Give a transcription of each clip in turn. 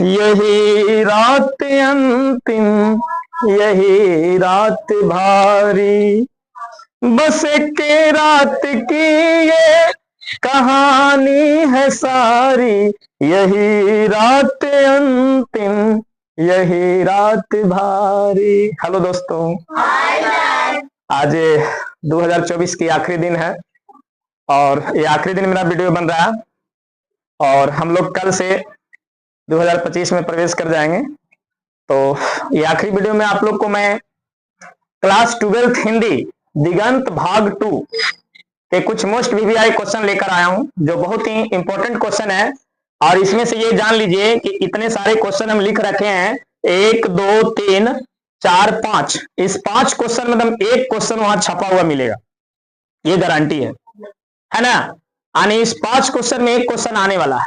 यही रात अंतिम, यही रात भारी, बस एक रात की ये कहानी है सारी, यही रात अंतिम, यही रात भारी। हेलो दोस्तों, आज 2024 की आखिरी दिन है और ये आखिरी दिन मेरा वीडियो बन रहा है और हम लोग कल से 2025 में प्रवेश कर जाएंगे। तो ये आखिरी वीडियो में आप लोग को मैं क्लास 12th हिंदी दिगंत भाग 2 के कुछ मोस्ट वीवीआई क्वेश्चन लेकर आया हूं, जो बहुत ही इंपॉर्टेंट क्वेश्चन है। और इसमें से ये जान लीजिए कि इतने सारे क्वेश्चन हम लिख रखे हैं, 1 2 3 4 5, इस 5 क्वेश्चन मतलब एक क्वेश्चन वहां छपा हुआ मिलेगा, ये गारंटी है ना। यानी इस 5 क्वेश्चन में एक क्वेश्चन आने वाला है,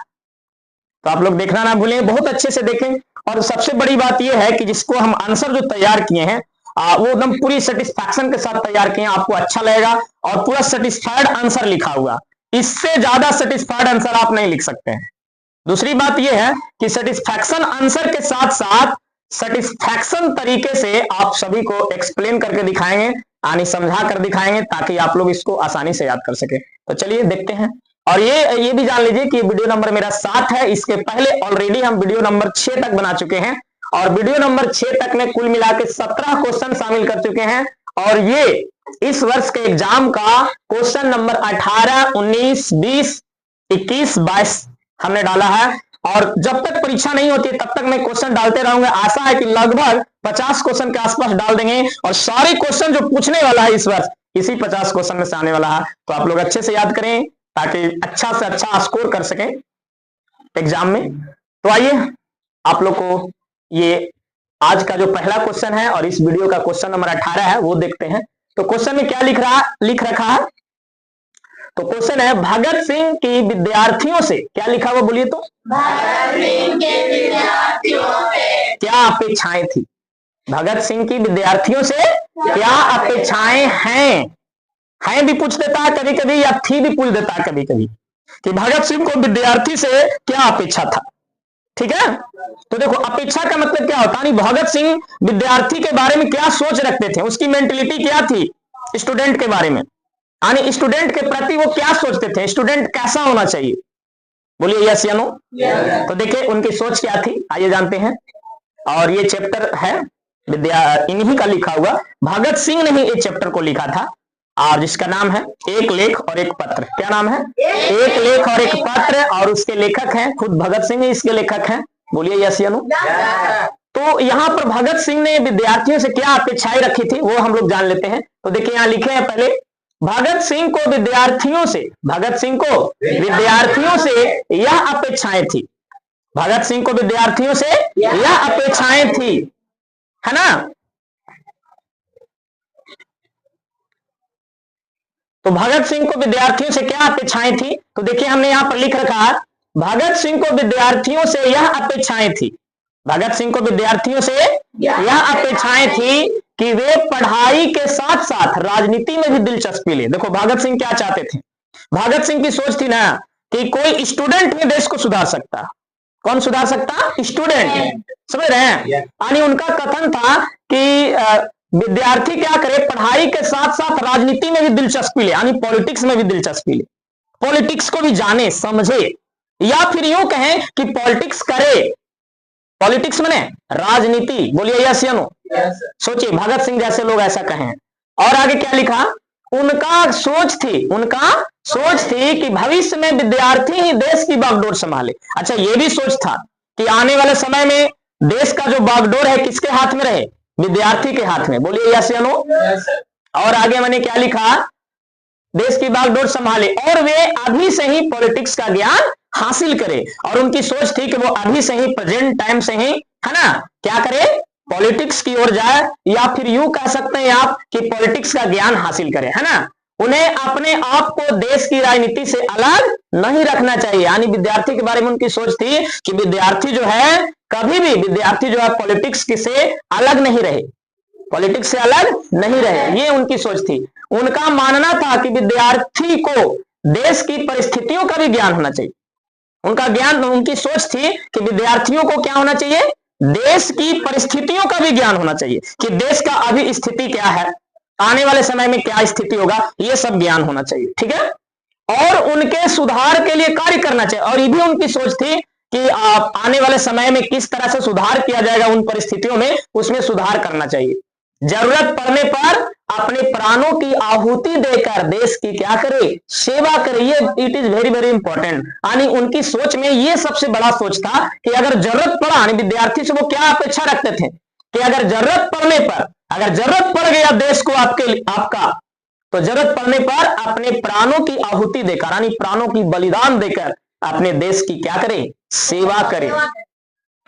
तो आप लोग देखना ना भूलें, बहुत अच्छे से देखें। और सबसे बड़ी बात यह है कि जिसको हम आंसर जो तैयार किए हैं वो एकदम पूरी सेटिस्फैक्शन के साथ तैयार किए हैं, आपको अच्छा लगेगा। और पूरा सेटिस्फाइड आंसर लिखा हुआ, इससे ज्यादा सेटिस्फाइड आंसर आप नहीं लिख सकते हैं। दूसरी बात यह है कि सेटिस्फैक्शन आंसर के साथ साथ सेटिस्फैक्शन तरीके से आप सभी को एक्सप्लेन करके दिखाएंगे, यानी समझा कर दिखाएंगे, ताकि आप लोग इसको आसानी से याद कर सके। तो चलिए देखते हैं। और ये भी जान लीजिए कि वीडियो नंबर मेरा 7 है। इसके पहले ऑलरेडी हम वीडियो नंबर 6 तक बना चुके हैं और वीडियो नंबर 6 तक में कुल मिला के 17 क्वेश्चन शामिल कर चुके हैं। और ये इस वर्ष के एग्जाम का क्वेश्चन नंबर 18, 19, 20, 21, 22 हमने डाला है। और जब तक परीक्षा नहीं होती तब तक मैं क्वेश्चन डालते रहूंगा। आशा है कि लगभग 50 क्वेश्चन के आसपास डाल देंगे और सारे क्वेश्चन जो पूछने वाला है इस वर्ष इसी 50 क्वेश्चन में से आने वाला है। तो आप लोग अच्छे से याद करें ताकि अच्छा से अच्छा स्कोर कर सकें एग्जाम में। तो आइए आप लोग को ये आज का जो पहला क्वेश्चन है और इस वीडियो का क्वेश्चन नंबर 18 है वो देखते हैं। तो क्वेश्चन में क्या लिख रखा है? तो क्वेश्चन है, भगत सिंह की विद्यार्थियों से क्या लिखा हुआ, बोलिए तो। भगत सिंह के विद्यार्थियों से क्या अपेक्षाएं थी? भगत सिंह की विद्यार्थियों से क्या अपेक्षाएं हैं भी पूछ देता है कभी कभी, या थी भी पूछ देता है कभी कभी, कि भगत सिंह को विद्यार्थी से क्या अपेक्षा था। ठीक है, तो देखो अपेक्षा का मतलब क्या होता है। भगत सिंह विद्यार्थी के बारे में क्या सोच रखते थे, उसकी मेंटलिटी क्या थी स्टूडेंट के बारे में, यानी स्टूडेंट के प्रति वो क्या सोचते थे, स्टूडेंट कैसा होना चाहिए, बोलिए यस या नो। तो देखिए उनकी सोच क्या थी, आइए जानते हैं। और ये चैप्टर है इन्हीं का लिखा हुआ, भगत सिंह ने ही इस चैप्टर को लिखा था, और जिसका नाम है एक लेख और एक पत्र। क्या नाम है? एक लेख और एक पत्र। और उसके लेखक हैं खुद भगत सिंह ही, इसके लेखक हैं, बोलिए यस या नो। तो यहाँ पर भगत सिंह ने विद्यार्थियों से क्या अपेक्षाएं रखी थी वो हम लोग जान लेते हैं। तो देखिए यहाँ लिखे हैं पहले, भगत सिंह को विद्यार्थियों से यह अपेक्षाएं थी। भगत सिंह को विद्यार्थियों से यह अपेक्षाएं थी, है ना। तो भगत सिंह को विद्यार्थियों से क्या अपेक्षाएं थी? तो देखिए हमने यहां पर लिख रखा, भगत सिंह को विद्यार्थियों से यह अपेक्षाएं थी। भगत सिंह को विद्यार्थियों से यह अपेक्षाएं थी कि वे पढ़ाई के साथ साथ राजनीति में भी दिलचस्पी ले। देखो भगत सिंह क्या चाहते थे, भगत सिंह की सोच थी ना कि कोई स्टूडेंट ही देश को सुधार सकता। कौन सुधार सकता? स्टूडेंट। समझ रहे हैं? यानी उनका कथन था कि विद्यार्थी क्या करे, पढ़ाई के साथ साथ राजनीति में भी दिलचस्पी ले, यानी पॉलिटिक्स में भी दिलचस्पी ले, पॉलिटिक्स को भी जाने समझे, या फिर यूं कहें कि पॉलिटिक्स करे। पॉलिटिक्स माने राजनीति, बोलिए यस या नो। सोचिए भगत सिंह जैसे लोग ऐसा कहें। और आगे क्या लिखा, उनका सोच थी कि भविष्य में विद्यार्थी ही देश की बागडोर संभाले। अच्छा ये भी सोच था कि आने वाले समय में देश का जो बागडोर है किसके हाथ में रहे, विद्यार्थी के हाथ में, बोलिए यस या नो। और आगे मैंने क्या लिखा, देश की बागडोर संभाले और वे अभी से ही पॉलिटिक्स का ज्ञान हासिल करे। और उनकी सोच थी कि वो अभी से ही, प्रेजेंट टाइम से ही, है ना, क्या करे, पॉलिटिक्स की ओर जाए, या फिर यूं कह सकते हैं आप कि पॉलिटिक्स का ज्ञान हासिल करे, है ना। उन्हें अपने आप को देश की राजनीति से अलग नहीं रखना चाहिए। यानी विद्यार्थी के बारे में उनकी सोच थी कि विद्यार्थी जो है कभी भी, विद्यार्थी जो है पॉलिटिक्स से अलग नहीं रहे, पॉलिटिक्स से अलग नहीं रहे, ये उनकी सोच थी। उनका मानना था कि विद्यार्थी को देश की परिस्थितियों का भी ज्ञान होना चाहिए। उनका ज्ञान, उनकी सोच थी कि विद्यार्थियों को क्या होना चाहिए, देश की परिस्थितियों का भी ज्ञान होना चाहिए कि देश का अभी स्थिति क्या है, आने वाले समय में क्या स्थिति होगा, ये सब ज्ञान होना चाहिए। ठीक है, और उनके सुधार के लिए कार्य करना चाहिए। और ये भी उनकी सोच थी कि आने वाले समय में किस तरह से सुधार किया जाएगा उन परिस्थितियों में, उसमें सुधार करना चाहिए। जरूरत पड़ने पर अपने प्राणों की आहुति देकर देश की क्या करे, सेवा करे। ये it is very very important. यानी उनकी सोच में ये सबसे बड़ा सोच था कि अगर जरूरत पड़ा, विद्यार्थी से वो क्या अपेक्षा रखते थे कि अगर जरूरत पड़ने पर, अगर जरूरत पड़ गया देश को आपका, तो जरूरत पड़ने पर अपने प्राणों की आहुति देकर, यानी प्राणों की बलिदान देकर अपने देश की क्या करे, सेवा करे।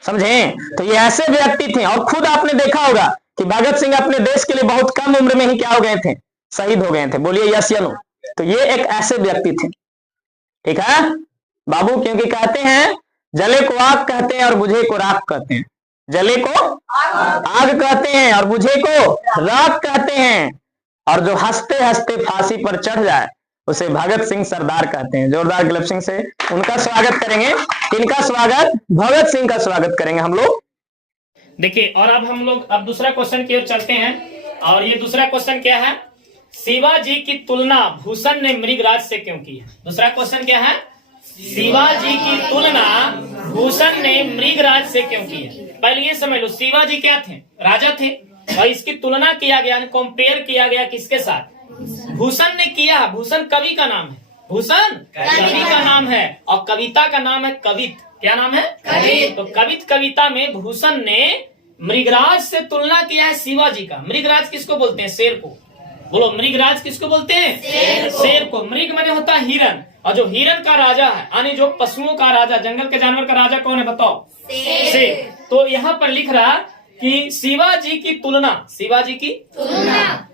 समझे? तो ये ऐसे व्यक्ति थे। और खुद आपने देखा होगा कि भगत सिंह अपने देश के लिए बहुत कम उम्र में ही क्या हो गए थे, शहीद हो गए थे। बोलिए यस या नो? तो ये एक ऐसे व्यक्ति थे। ठीक है बाबू, क्योंकि कहते हैं जले को आग कहते हैं और बुझे को राख कहते हैं। जले को आग कहते हैं और बुझे को राख कहते हैं। और जो हंसते हंसते फांसी पर चढ़ जाए उसे भगत सिंह सरदार कहते हैं। जोरदार क्लैपिंग से उनका स्वागत करेंगे। किनका स्वागत? भगत सिंह का स्वागत करेंगे हम लोग। देखिए, और अब हम लोग अब दूसरा क्वेश्चन की ओर चलते हैं। और ये दूसरा क्वेश्चन क्या है, शिवाजी की तुलना भूषण ने मृगराज से क्यों की है? दूसरा क्वेश्चन क्या है, शिवाजी की तुलना भूषण ने मृगराज से क्यों की है? पहले ये समझ लो, शिवाजी क्या थे? राजा थे। और इसकी तुलना किया गया, कंपेयर किया गया किसके साथ? भूषण ने किया। भूषण कवि का नाम है, भूषण कवि का नाम है, और कविता का नाम है कवित। क्या नाम है? कवित। तो कवित कविता में भूषण ने मृगराज से तुलना किया है शिवाजी का। मृगराज किसको बोलते हैं? शेर को। बोलो, मृगराज किसको बोलते हैं? शेर को। मृग माने होता है हिरन, और जो हिरन का राजा है, यानी जो पशुओं का राजा, जंगल के जानवर का राजा कौन है बताओ? शेर। तो यहाँ पर लिख रहा कि शिवाजी की तुलना, शिवाजी की तुलना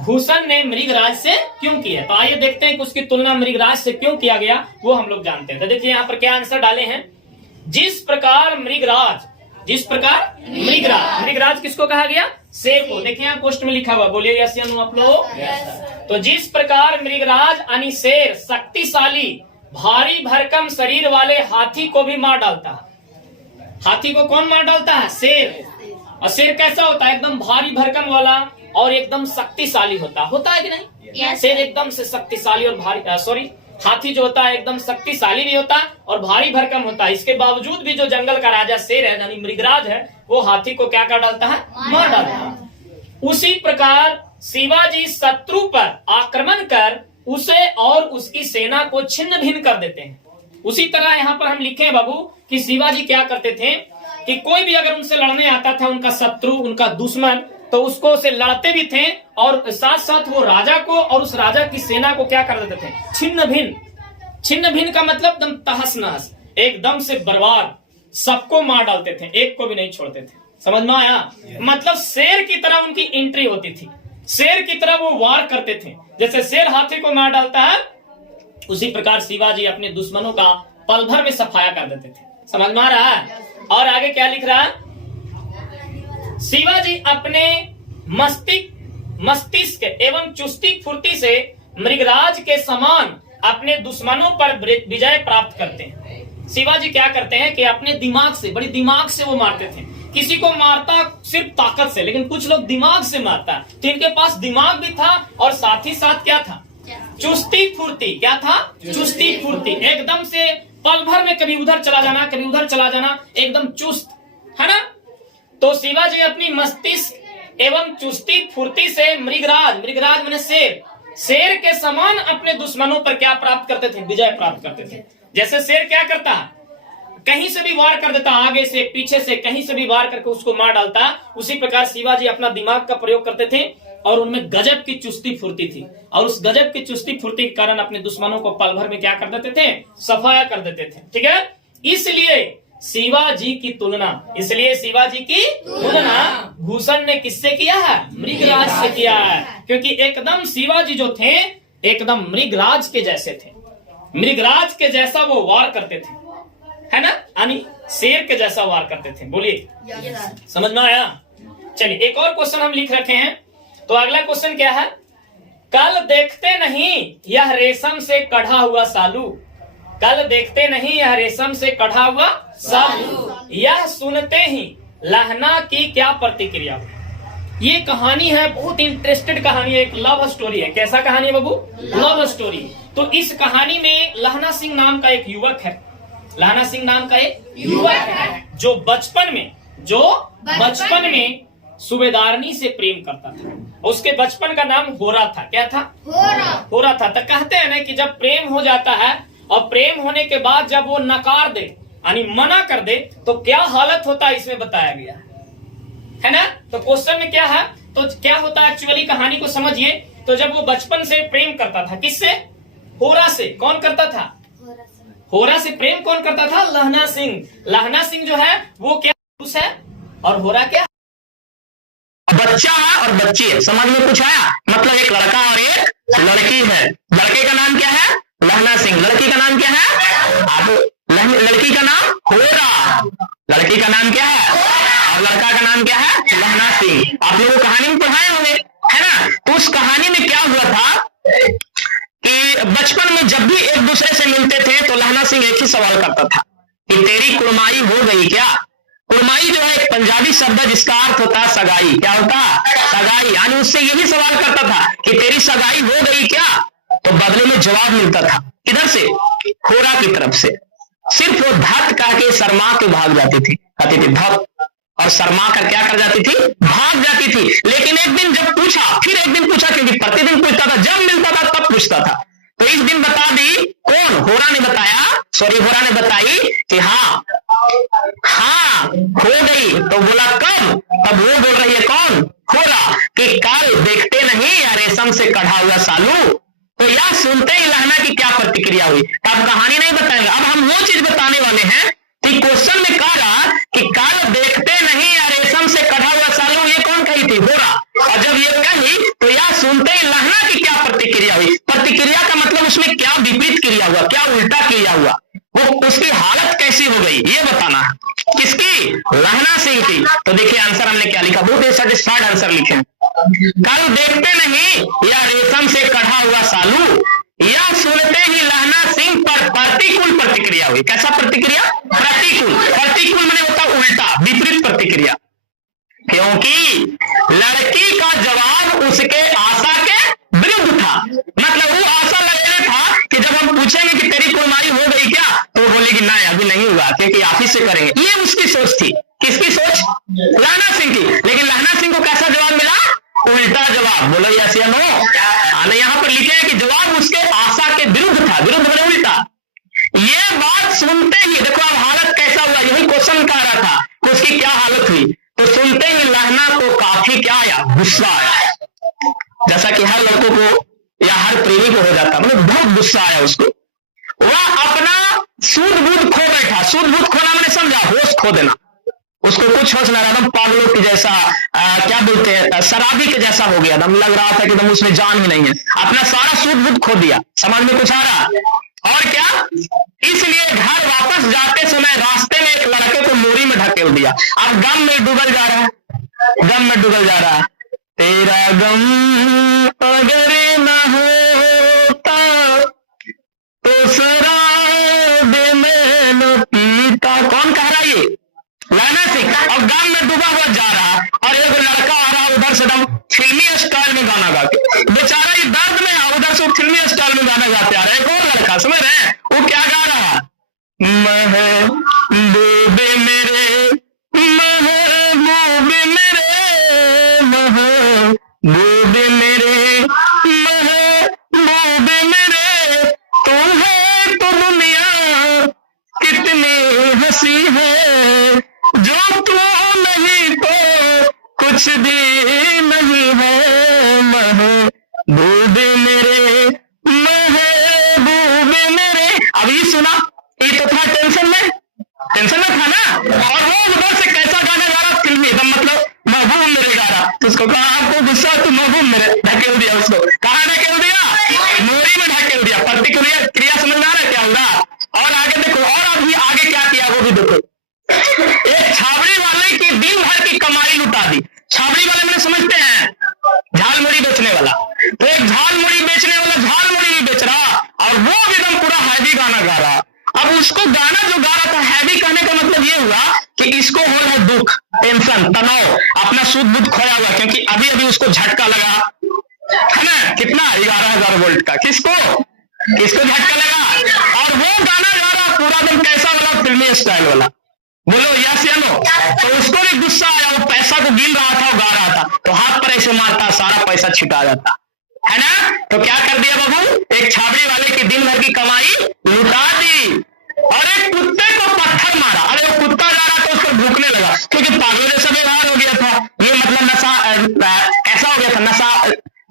भूषण ने मृगराज से क्यों की है? तो आइए देखते हैं कि उसकी तुलना मृगराज से क्यों किया गया, वो हम लोग जानते हैं। तो देखिए यहाँ पर क्या आंसर डाले हैं। जिस प्रकार मृगराज, जिस प्रकार मृगराज, मृगराज किसको कहा गया? शेर को। देखिए यहाँ पोस्ट में लिखा हुआ, बोलिए यस या नो आप लोग। तो जिस प्रकार मृगराज यानी शेर शक्तिशाली भारी भरकम शरीर वाले हाथी को भी मार डालता है। हाथी को कौन मार डालता है? शेर। और शेर कैसा होता है? एकदम भारी भरकम वाला और एकदम शक्तिशाली होता है कि नहीं? शेर एकदम से शक्तिशाली और भारी, सॉरी, हाथी जो होता है एकदम शक्तिशाली भी होता है और भारी भरकम होता है। इसके बावजूद भी जो जंगल का राजा शेर है, यानी मृगराज है, वो हाथी को क्या कर डालता है? मार डालता है। उसी प्रकार शिवाजी शत्रु पर आक्रमण कर उसे और उसकी सेना को छिन्न भिन्न कर देते हैं। उसी तरह यहाँ पर हम लिखे बाबू कि शिवाजी क्या करते थे कि कोई भी अगर उनसे लड़ने आता था, उनका शत्रु, उनका दुश्मन, तो उसको से लड़ते भी थे और साथ साथ वो राजा को और उस राजा की सेना को क्या कर देते थे? छिन्न भिन्न। छिन्न भिन्न का मतलब एकदम तहस नहस, एकदम से बर्बाद, सबको मार डालते थे, एक को भी नहीं छोड़ते थे। समझ में आया? मतलब शेर की तरह उनकी एंट्री होती थी, शेर की तरह वो वार करते थे। जैसे शेर हाथी को मार डालता है, उसी प्रकार शिवाजी अपने दुश्मनों का पल भर में सफाया कर देते थे। समझ में आ रहा है? और आगे क्या लिख रहा है? शिवाजी अपने मस्तिष्क एवं चुस्ती फुर्ती से मृगराज के समान अपने दुश्मनों पर विजय प्राप्त करते हैं। शिवाजी क्या करते हैं कि अपने दिमाग से, बड़ी दिमाग से वो मारते थे। किसी को मारता सिर्फ ताकत से, लेकिन कुछ लोग दिमाग से मारता, तो इनके पास दिमाग भी था और साथ ही साथ क्या था? चुस्ती फुर्ती। क्या था? चुस्ती फुर्ती। एकदम से पल भर में कभी उधर चला जाना, कभी उधर चला जाना, एकदम चुस्त, है ना? तो शिवाजी अपनी मस्तिष्क एवं चुस्ती फुर्ती से मृगराज माने शेर के समान अपने दुश्मनों पर क्या प्राप्त करते थे? विजय प्राप्त करते थे। जैसे शेर क्या करता है? कहीं से भी वार कर देता, आगे से, पीछे से, कहीं से भी वार करके उसको मार डालता। उसी प्रकार शिवाजी अपना दिमाग का प्रयोग करते थे और उनमें गजब की चुस्ती फुर्ती थी, और उस गजब की चुस्ती फुर्ती के कारण अपने दुश्मनों को पल भर में क्या कर देते थे? सफाया कर देते थे। ठीक है, इसलिए शिवाजी की तुलना, इसलिए शिवाजी की तुलना भूषण ने किससे किया है? मृगराज से किया है। क्योंकि एकदम शिवाजी जो थे एकदम मृगराज के जैसे थे, मृगराज के जैसा वो वार करते थे, है ना? यानी शेर के जैसा वार करते थे। बोलिए समझ में आया? चलिए एक और क्वेश्चन हम लिख रखे हैं। तो अगला क्वेश्चन क्या है? कल देखते नहीं यह रेशम से कढ़ा हुआ सालू। कल देखते नहीं यह रेशम से कढ़ा हुआ सालू, यह सुनते ही लहना की क्या प्रतिक्रिया हुई। ये कहानी है, बहुत इंटरेस्टेड कहानी है, एक लव स्टोरी है। कैसा कहानी है बाबू? Love story. तो इस कहानी में लहना सिंह नाम का एक युवक है, लहना सिंह नाम का एक युवक है जो बचपन में सूबेदारनी से प्रेम करता था। उसके बचपन का नाम होरा था। क्या था? होरा था। तो कहते हैं ना कि जब प्रेम हो जाता है और प्रेम होने के बाद जब वो नकार दे यानी मना कर दे तो क्या हालत होता है इसमें बताया गया है ना। तो क्वेश्चन में क्या है, तो क्या होता है एक्चुअली कहानी को समझिए। तो जब वो बचपन से प्रेम करता था, किससे? होरा से। कौन करता था? होरा से प्रेम कौन करता था? लहना सिंह। लहना सिंह जो है वो क्या पुरुष है और होरा क्या बच्चा है और बच्ची है। समझ में कुछ आया? मतलब एक लड़का और एक लड़की है। लड़के का नाम क्या है? लहना सिंह। लड़की का नाम क्या है? लड़की का नाम होरा। लड़की का नाम क्या है? और लड़का का नाम क्या है? लहना सिंह। आप लोगों को कहानी में पढ़ाए होंगे, है ना। तो उस कहानी में क्या हुआ था कि बचपन में जब भी एक दूसरे से मिलते थे तो लहना सिंह एक ही सवाल करता था कि तेरी कुड़माई हो गई क्या। कुड़माई जो है एक पंजाबी शब्द है जिसका अर्थ होता है सगाई। क्या होता है? सगाई। यानी उससे यही सवाल करता था कि तेरी सगाई हो गई क्या। तो बदले में जवाब मिलता था किधर से? होरा की तरफ से। सिर्फ वो धत कह के शर्मा के भाग जाती थी, कहती थी धत, और शर्मा कर क्या कर जाती थी? भाग जाती थी। लेकिन एक दिन जब पूछा, फिर एक दिन पूछा, क्योंकि प्रतिदिन पूछता था, जब मिलता था तब पूछता था। तो इस दिन बता दी। कौन? होरा ने बताया, होरा ने बताई कि हाँ हो गई। तो बोला कब? तब वो बोल रही है, कौन? होरा, कि कल देखते नहीं या रेशम से कढ़ा हुआ सालू। तो यह सुनते ही लहना की क्या प्रतिक्रिया हुई। अब कहानी नहीं बताएंगे, अब हम वो चीज बताने वाले हैं कि क्वेश्चन में कहा कि कल देखते नहीं या रेशम से कढ़ा हुआ सालू, ये कौन कही थी? होरा। और जब ये कही तो यह सुनते ही लहना की क्या प्रतिक्रिया हुई। प्रतिक्रिया का मतलब उसमें क्या विपरीत क्रिया हुआ, क्या उल्टा क्रिया हुआ, वो उसकी हालत कैसी हो गई, ये बताना है। किसकी? लहना सिंह की। तो देखिए आंसर हमने क्या लिखा, बहुत ही सेटिस्फाइड आंसर लिखे। कल देखते नहीं या रेशम से कढ़ा हुआ सालू, या सुनते ही लहना सिंह पर प्रतिकूल प्रतिक्रिया हुई। कैसा प्रतिक्रिया? प्रतिकूल। प्रतिकूल माने होता उल्टा, विपरीत प्रतिक्रिया। क्योंकि लड़की का जवाब उसके आशा के विरुद्ध था। मतलब वो आशा लगाने था कि जब हम पूछेंगे कि तेरी कुड़माई हो गई क्या, तो वो बोलेगी ना अभी नहीं हुआ, क्योंकि आप ही से करेंगे। ये उसकी सोच थी। किसकी सोच? लहना सिंह की। लेकिन लहना सिंह को कैसा जवाब मिला? उल्टा जवाब। बोलो यस या नो। यहाँ पर लिखे हैं कि जवाब उसके आशा के विरुद्ध था। विरुद्ध बोले उल्टा। ये बात सुनते ही देखो अब हालत कैसा हुआ, यही क्वेश्चन कह रहा था कि उसकी क्या हालत हुई। तो सुनते ही लहना को काफी क्या आया? गुस्सा आया। जैसा कि हर लड़कों को या हर प्रेमी को हो जाता, मतलब बहुत गुस्सा आया उसको। वह अपना सूझ बूझ खो बैठा। सूझ बूझ खोना मैंने समझा, होश खो देना। उसको कुछ होश ना रहा, एकदम पागलों की जैसा क्या बोलते हैं, शराबी के जैसा हो गया। एकदम लग रहा था कि एकदम उसमें जान ही नहीं है, अपना सारा सूझ बूझ खो दिया। समझ में कुछ आ रहा? और क्या, इसलिए घर वापस जाते समय रास्ते में एक लड़के को मोरी में ढकेल दिया। अब गम में डूबल जा रहा है, गम में डूबल जा रहा है। तेरा गम अगर ना होता तो शराब में न पीता। कौन कह रहा है ये? लहना सिंह। और गम में डूबा हुआ जा रहा और एक लड़का आ रहा उधर से एकदम फिल्मी स्टाइल में गाना गा के। बेचारा ये दर्द में उधर से फिल्मी स्टाइल में गाना गाते आ रहा है। एक और लड़का, समझ रहे हैं वो क्या गा रहा है? महबूबे मेरे, महबूबे मेरे, महबूबे मेरे, महबूबे मेरे, तुम है तो दुनिया कितनी हंसी है, जो तू नहीं तो कुछ भी नहीं है। महबूबे मेरे, महबूबे मेरे। अब ये सुना, ये तो था टेंशन में था ना। और वो उधर से कैसा गाना गा रहा, फिल्मी एकदम, मतलब महबूब मेरे गा रहा। तो उसको कहा आपको गुस्सा तो महबूब मेरे, ढकेल दिया उसको। कहाँ ढकेल दिया? मोरी में ढकेल दिया। प्रतिक्रिया क्रिया समझ आ रहा क्या होगा? और आगे देखो, और अभी आगे क्या किया वो भी देखो। एक छावड़ी वाले की दिन भर की कमाई लुटा दी। छावड़ी वाले मैंने समझते हैं झाल मुड़ी बेचने वाला। तो एक झाल मुड़ी बेचने वाला झाल मुड़ी नहीं बेच रहा और वो एकदम पूरा हैवी गाना गा रहा। उसको गाना जो गा रहा था, हैवी कहने का मतलब ये हुआ कि इसको हो रहा है दुख, टेंशन, तनाव, अपना शुद्ध बुद्ध खोया हुआ, क्योंकि अभी अभी उसको झटका लगा है ना, कितना 11,000 वोल्ट का, किसको झटका लगा, और वो गाना गा रहा पूरा दिन कैसा वाला, फिल्मी स्टाइल वाला, बोलो यस या नो। तो उसको भी गुस्सा आया, वो पैसा को गिन रहा था, वो गा रहा था, तो हाथ पर ऐसे मारता, सारा पैसा छिटा जाता है ना। तो क्या कर दिया बाबू, एक छाबड़ी वाले की दिन भर की कमाई लुटा दी, और एक कुत्ते को पत्थर मारा। अरे वो कुत्ता जा रहा था, उस पर भूखने लगा, क्योंकि पागलों जैसा व्यवहार हो गया था। ये मतलब नशा ऐसा हो गया था, नशा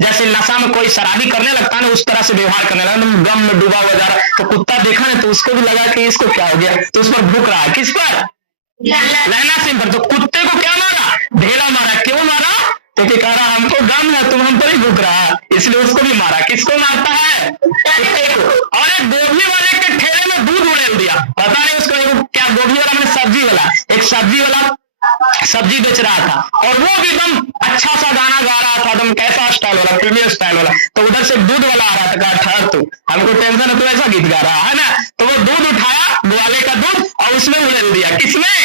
जैसे नशा में कोई शराबी करने लगता है ना, उस तरह से व्यवहार करने लगा, गम में डूबा हुआ जा रहा। तो कुत्ता देखा ना, तो उसको भी लगा कि इसको क्या हो गया, तो उस पर भूख रहा है, किस पर, लहना सिंह पर। तो कुत्ते को क्या मारा, ढेला मारा। क्यों मारा, क्योंकि कह रहा हमको गम है, तुम हम पर ही भूख रहा, इसलिए उसको भी मारा। किसको मारता है, कुत्ते को। और एक गोभी वाले के ठेले में दूध उड़ेल दिया, पता नहीं उसको क्या, गोभी वाला मैंने सब्जी वाला, एक सब्जी वाला सब्जी बेच रहा था, और वो भी एकदम अच्छा सा गाना गा रहा था, एकदम कैसा स्टाइल वाला, प्रीमियर स्टाइल वाला। तो उधर से दूध वाला आ रहा था, कहा ठहर तू, हमको टेंशन है, तू ऐसा गीत गा रहा है ना। तो वो दूध उठाया, ग्वाले का दूध, और उसमें उड़ेल दिया। किसमें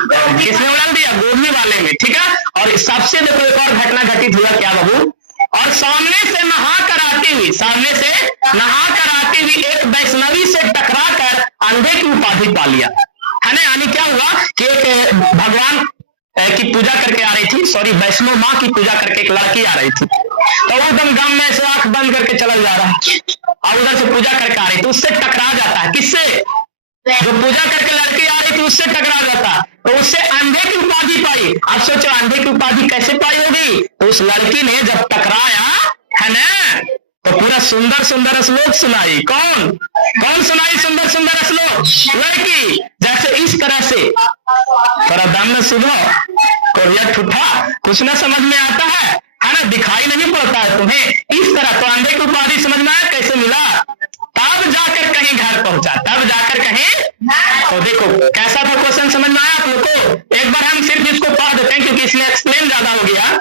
उड़ेल दिया, गोभी वाले में, ठीक है। और सबसे देखो एक और घटना घटित हुआ, क्या बाबू, और सामने से नहा कर आती हुई एक वैष्णवी से टकरा कर अंधे की उपाधि पा लिया, है ना। यानी क्या हुआ कि एक भगवान की पूजा करके आ रही थी, सॉरी वैष्णो माँ की पूजा करके एक लड़की आ रही थी, तो वो एकदम गम में से आंख बंद करके चल जा रहा है, और उधर से पूजा करके आ रही थी, उससे टकरा जाता है। किससे, जो पूजा करके लड़की आ रही थी उससे टकरा जाता, तो उससे अंधे की उपाधि पाई। अब सोचो अंधे की उपाधि कैसे पाई होगी, तो उस लड़की ने जब टकराया है ना, तो पूरा सुंदर सुंदर श्लोक सुनाई। कौन सुनाई सुंदर सुंदर श्लोक, लड़की। जैसे इस तरह से, थोड़ा दम में सुनो, कोरिया ठुठा, कुछ ना समझ में आता है ना, दिखाई नहीं पड़ता है तुम्हें, इस तरह। तो अंधे की उपाधि समझ में आया कैसे मिला, तब जाकर कहीं घर पहुंचा, तब जाकर कहीं। तो देखो कैसा था क्वेश्चन, समझ में आया आप लोग को। एक बार हम सिर्फ इसको पढ़ देते हैं, क्योंकि इसलिए एक्सप्लेन ज्यादा हो गया।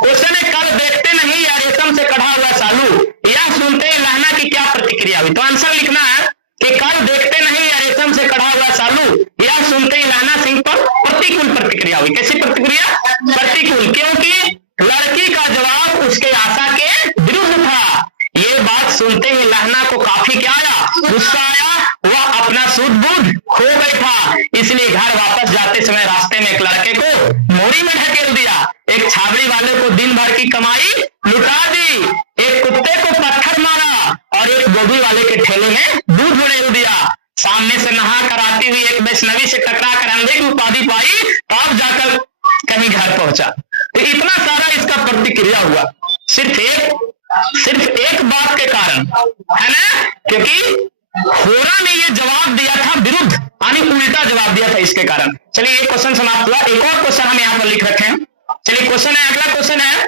क्वेश्चन है, कल देखते नहीं या रेशम से कढ़ा हुआ सालू, यह सुनते ही लहना की क्या प्रतिक्रिया हुई। तो आंसर लिखना है कि कल देखते नहीं या रेशम से कढ़ा हुआ सालू, यह सुनते ही लहना सिंह पर प्रतिकूल प्रतिक्रिया हुई। कैसी प्रतिक्रिया, प्रतिकूल, क्योंकि लड़की का जवाब उसके आशा के विरुद्ध था। ये बात सुनते ही लहना को काफी क्या आया, गुस्सा आया, वह अपना शुद्ध बुद्ध खो बैठा, इसलिए घर वापस जाते समय रास्ते में एक लड़के को मोरी में ढकेल दिया, एक छाबड़ी वाले को दिन भर की कमाई लुटा दी, एक कुत्ते को पत्थर मारा, और एक गोभी वाले के ठेले में दूध उड़ेल दिया। सामने से नहा कर आती हुई एक वैष्णवी से टकरा कर अंधे की उपाधि पाई, तब जाकर कहीं घर पहुंचा। तो इतना सारा इसका प्रतिक्रिया हुआ, सिर्फ एक बात के कारण, है ना, क्योंकि होरा ने ये जवाब दिया था विरुद्ध, यानी उल्टा जवाब दिया था, इसके कारण। चलिए ये क्वेश्चन समाप्त हुआ। एक और क्वेश्चन हम यहाँ पर लिख रखे हैं। चलिए क्वेश्चन है, अगला क्वेश्चन है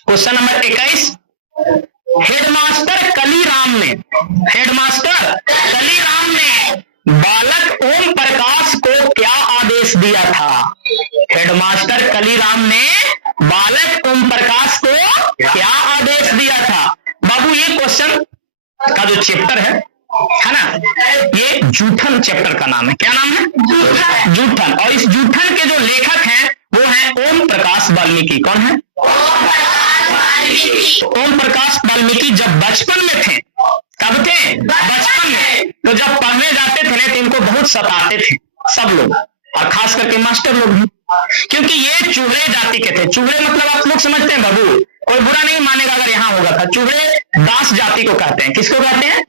क्वेश्चन नंबर 21। हेडमास्टर कलीराम ने बालक ओम प्रकाश को क्या आदेश दिया था। हेडमास्टर कलीराम ने बालक ओम प्रकाश को क्या आदेश दिया था। बाबू ये क्वेश्चन का जो चैप्टर है ना, ये जूठन चैप्टर का नाम है। क्या नाम है, जूठन। और इस जूठन के जो लेखक हैं वो हैं ओम प्रकाश वाल्मीकि। कौन है, ओम प्रकाश वाल्मीकि जब बचपन में थे, कब थे, बचपन में, तो जब पढ़ने जाते थे ना, तो इनको बहुत सताते थे सब लोग, और खास करके मास्टर लोग भी, क्योंकि ये चूहे जाति के थे। चूहे मतलब आप लोग समझते हैं बाबू, कोई बुरा नहीं मानेगा अगर यहाँ होगा था। चूहे दास जाति को कहते हैं। किसको कहते हैं,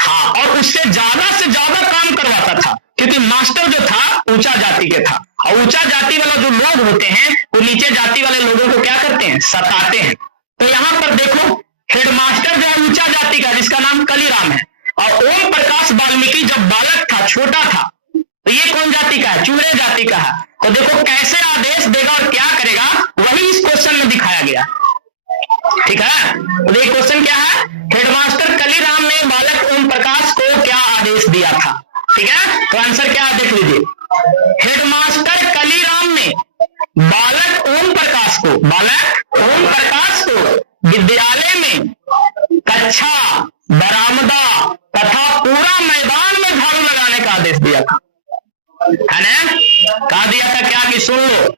हाँ। और उससे ज्यादा से ज्यादा काम करवाता था, क्योंकि मास्टर जो था ऊंचा जाति के था, और ऊंचा जाति वाला जो लोग होते हैं वो नीचे जाति वाले लोगों को क्या करते हैं, सताते हैं। तो यहाँ पर देखो हेडमास्टर जो है ऊंचा जाति का, जिसका नाम कलीराम है, और ओम प्रकाश वाल्मीकि जब बालक था, छोटा था, तो ये कौन जाति का है, चूहे जाति का है। तो देखो कैसे आदेश देगा और क्या करेगा, वही इस क्वेश्चन में दिखाया गया। ठीक है, तो ये क्वेश्चन क्या है, हेडमास्टर कलीराम ने बालक ओम प्रकाश को क्या आदेश दिया था। ठीक है, तो आंसर क्या है देख लीजिए। हेडमास्टर कलीराम ने बालक ओम प्रकाश को विद्यालय में कक्षा, बरामदा तथा पूरा मैदान में करने का आदेश दिया था, है ना? कहा दिया था क्या कि सुन लो,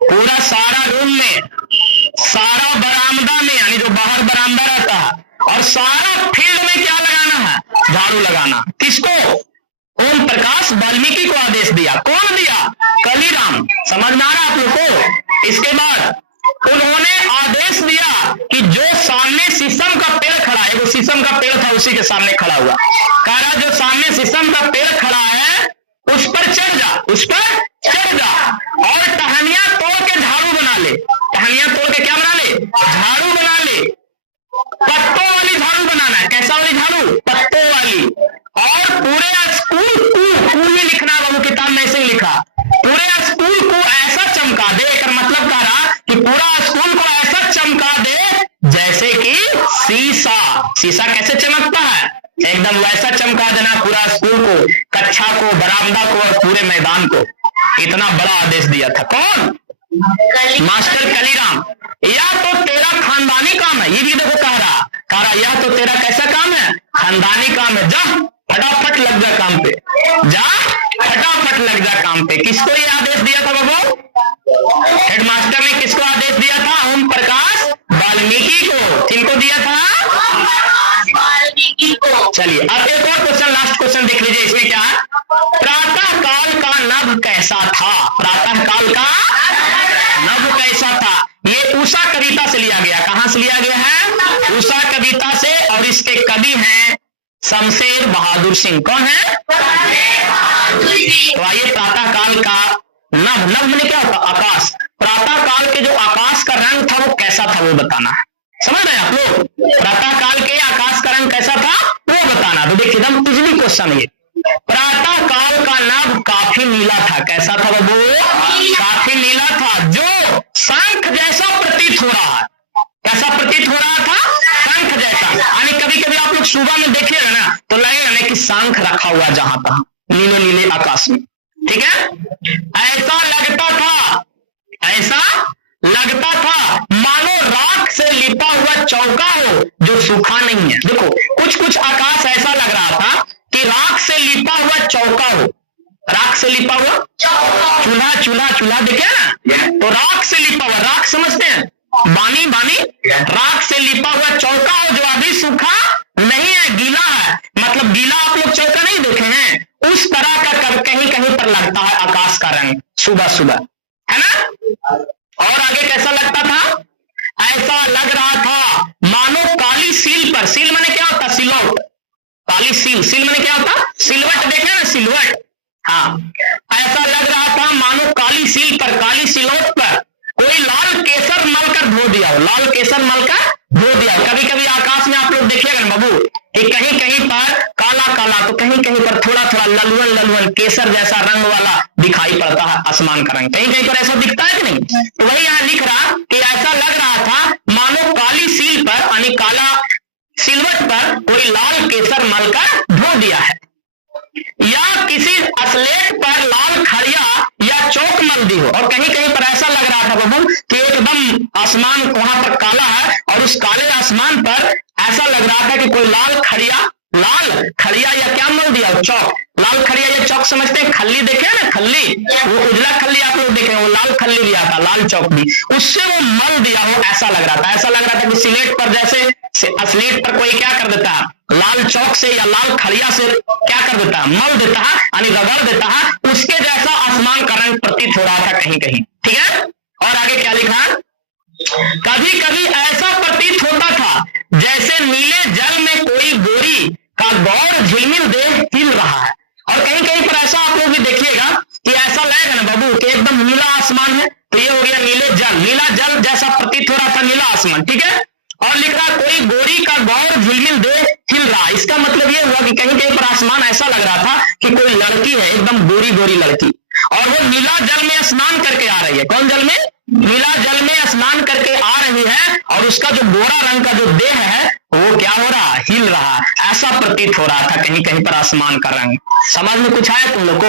पूरा सारा रूम में, सारा बरामदा में, यानी जो बाहर बरामदा रहता है, और सारा फील्ड में क्या लगाना है? झाड़ू लगाना। किसको? ओम प्रकाश वाल्मीकि को आदेश दिया। कौन दिया? कलीराम। समझ में आ रहा आप लोग को? इसके बाद उन्होंने आदेश दिया कि जो सामने शीशम का पेड़ खड़ा है, वो शीशम का पेड़ था उसी के सामने खड़ा हुआ, कह रहा जो सामने शीशम का पेड़ खड़ा है उस पर चढ़ जा, उस पर चढ़ जा, और टहनियां तोड़ के झाड़ू बना ले। टहनियां तोड़ के क्या बना ले? झाड़ू बना ले। पत्तों वाली झाड़ू बनाना है। कैसा वाली झाड़ू? पत्तों वाली। और पूरे स्कूल में लिखना, बाबू किताब में ऐसे ही लिखा, पूरे स्कूल को ऐसा चमका दे। एक मतलब कह रहा कि पूरा स्कूल को ऐसा चमका दे जैसे कि शीशा। शीशा कैसे चमकता है? एकदम वैसा चमका देना पूरा स्कूल को, कक्षा को, बरामदा को और पूरे मैदान को। इतना बड़ा आदेश दिया था। कौन? मास्टर कलीराम। या तो तेरा खानदानी काम है, ये भी देखो कह रहा यह तो तेरा कैसा काम है? खानदानी काम है। जा फटाफट लग जा काम पे, जा फटाफट लग जा काम पे। किसको ये आदेश दिया था बाबू? हेडमास्टर ने किसको आदेश दिया था? ओम प्रकाश वाल्मीकि को। किनको दिया था? वाल्मीकि को। चलिए अब एक और क्वेश्चन, लास्ट क्वेश्चन देख लीजिए। इसमें क्या है? प्रातः काल का नभ कैसा था? प्रातः काल का नभ कैसा था? ये उषा कविता से लिया गया। कहां से लिया गया है? उषा कविता से। और इसके कवि हैं शमशेर बहादुर सिंह। कौन है? तो आइए, प्रातः काल का नभ, नभ में क्या होता? आकाश। प्रातः काल के जो आकाश का रंग था वो कैसा था, वो बताना है। समझ रहे हैं आप लोग? प्रातः काल के आकाश का रंग कैसा था वो बताना। तो देखिए एकदम इजली क्वेश्चन है। प्रातः काल का नभ काफी नीला था। कैसा था बाबू? काफी नीला था, जो शंख जैसा प्रतीत हो रहा है। कैसा प्रतीत हो रहा था? शंख जैसा। यानी कभी कभी आप लोग सुबह में देखिएगा ना तो लगेगा ना कि शंख रखा हुआ जहां तक नीले नीले आकाश में। ठीक है, ऐसा लगता था, ऐसा लगता था मानो राख से लिपा हुआ चौका हो जो सूखा नहीं है। देखो कुछ कुछ आकाश ऐसा लग रहा था कि राख से लिपा हुआ चौका हो। राख से लिपा हुआ चूल्हा, चूल्हा चूल्हा देखे ना, तो राख से लिपा हुआ, राख समझते हैं? बानी, बानी। राख से लिपा हुआ चौका हो जो अभी सूखा नहीं है, गीला है। मतलब गीला आप लोग चौका नहीं देखे हैं, उस तरह का कहीं कहीं पर लगता है आकाश का रंग सुबह सुबह, है ना? और आगे कैसा लगता था? ऐसा लग रहा था मानो काली सील पर, सील माने क्या होता? सिलवट। काली सील, सील माने क्या होता? सिलवट। देखे ना, सिलवट। हाँ, ऐसा लग रहा था मानो काली सील पर, काली सिलवट पर कोई लाल केसर मल कर धो दिया हो। लाल केसर मल कर धो दिया हो। कभी कभी आकाश में आप लोग देखिएगा ना बाबू कि कहीं कहीं पर काला काला, तो कहीं कहीं पर थोड़ा थोड़ा ललवन ललवन केसर जैसा रंग वाला दिखाई पड़ता है आसमान का रंग। कहीं कहीं पर ऐसा दिखता है कि नहीं? तो वही यहाँ लिख रहा कि ऐसा लग रहा था मानो काली सील पर, यानी काला सिलवट पर कोई लाल केसर मल कर धो दिया है, या किसी स्लेट पर लाल खड़िया या चौक मल दी हो। और कहीं कहीं पर ऐसा लग रहा था बाबू कि एकदम आसमान वहां पर काला है और उस काले आसमान पर ऐसा लग रहा था कि कोई लाल खड़िया या क्या मल दिया हो? चौक। लाल खड़िया या चौक समझते हैं? खल्ली देखे ना, खल्ली, वो उजला खल्ली आप लोग देखे, वो लाल खल्ली भी आता, लाल चौक भी, उससे वो मल दिया हो ऐसा लग रहा था। ऐसा लग रहा था कि स्लेट पर, जैसे स्लेट पर कोई क्या कर देता है, लाल चौक से या लाल खड़िया से क्या कर देता है? मल देता है, यानी रगड़ देता है। उसके जैसा आसमान का रंग प्रतीत हो रहा था कहीं कहीं। ठीक है, और आगे क्या लिखा? कभी कभी ऐसा प्रतीत होता था जैसे नीले जल में कोई गोरी का गौर झिलमिल देह हिल रहा है। और कहीं कहीं पर ऐसा आप लोग भी देखिएगा कि ऐसा लगेगा ना बाबू कि एकदम नीला आसमान है, तो ये हो गया नीले जल, नीला जल जैसा प्रतीत हो रहा था नीला आसमान। ठीक है, और लिख रहा कोई गोरी का गौर झिलमिल देह हिल रहा। इसका मतलब ये हुआ कि कहीं कहीं पर आसमान ऐसा लग रहा था कि कोई लड़की है, एकदम गोरी गोरी लड़की, और वो नीला जल में स्नान करके आ रही है। कौन जल में? नीला जल में स्नान करके आ रही है, और उसका जो गोरा रंग का जो देह है वो क्या हो रहा? हिल रहा। ऐसा प्रतीत हो रहा था कहीं कहीं पर आसमान का रंग। समझ में कुछ आया तुम लोग को?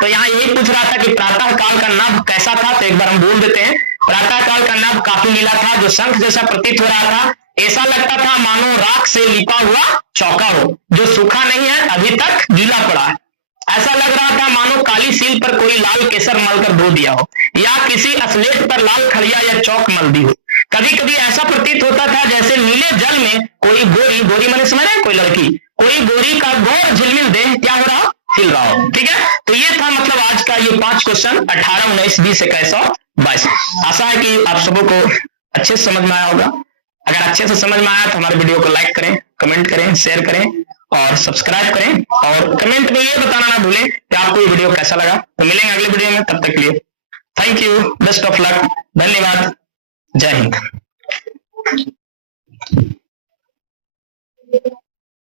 तो यहाँ यही पूछ रहा था कि प्रातः काल का नभ कैसा था, तो एक बार हम बोल देते हैं। प्रातः काल का नभ काफी नीला था, जो शंख जैसा प्रतीत हो रहा था। ऐसा लगता था मानो राख से लिपा हुआ चौका हो जो सूखा नहीं है, अभी तक गीला पड़ा है। ऐसा लग रहा था मानो काली सील पर कोई लाल केसर मलकर धो दिया हो, या किसी असलेट पर लाल खड़िया या चौक मल दी हो। कभी कभी ऐसा प्रतीत होता था जैसे नीले जल में कोई गोरी मैंने समझ रहे कोई लड़की, कोई गोरी का गौर झिलमिल दे क्या हो रहा, हिल रहा हो। ठीक है, तो ये था मतलब आज का ये 5 क्वेश्चन 18, 19, 20, 21 और 22। आशा है कि आप सबों को अच्छे से समझ में आया होगा। अगर अच्छे से समझ में आया तो हमारे वीडियो को लाइक करें, कमेंट करें, शेयर करें और सब्सक्राइब करें, और कमेंट में ये बताना ना भूलें कि आपको ये वीडियो कैसा लगा। तो मिलेंगे अगले वीडियो में, तब तक के लिए thank you, best of luck, धन्यवाद, जय हिंद।